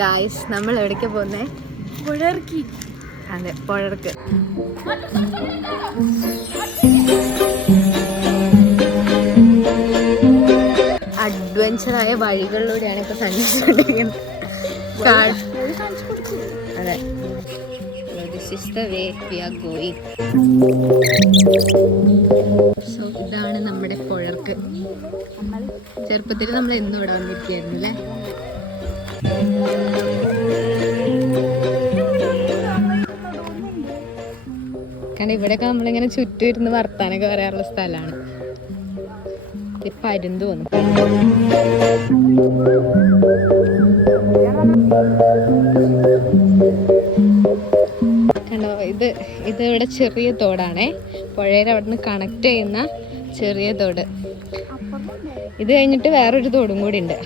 Guys, നമ്മൾ എവിടേക്ക് പോകുന്നേ? പുഴർക്ക്. അതെ, പുഴർക്ക്. അഡ്വഞ്ചറായ വഴികളിലൂടെയാണ് ഇപ്പൊ സഞ്ചരിച്ചുകൊണ്ടിരിക്കുന്നത്. അതെ, this is the way we are going. So ഇതാണ് നമ്മുടെ പുഴർക്ക്. ചെറുപ്പത്തിൽ നമ്മൾ എന്നും ഇവിടെ വന്നിരിക്കുകയായിരുന്നു അല്ലേ? കാരണം ഇവിടെയൊക്കെ നമ്മളിങ്ങനെ ചുറ്റും ഇരുന്ന് വർത്താനൊക്കെ പറയാറുള്ള സ്ഥലമാണ്. ഇപ്പൊ അരുന്ത് വന്നു. കണ്ടോ, ഇത് ഇവിടെ ചെറിയ തോടാണേ. പുഴയുടെ അവിടെ നിന്ന് കണക്ട് ചെയ്യുന്ന ചെറിയ തോട്. ഇത് കഴിഞ്ഞിട്ട് വേറൊരു തോടും കൂടി ഉണ്ട്.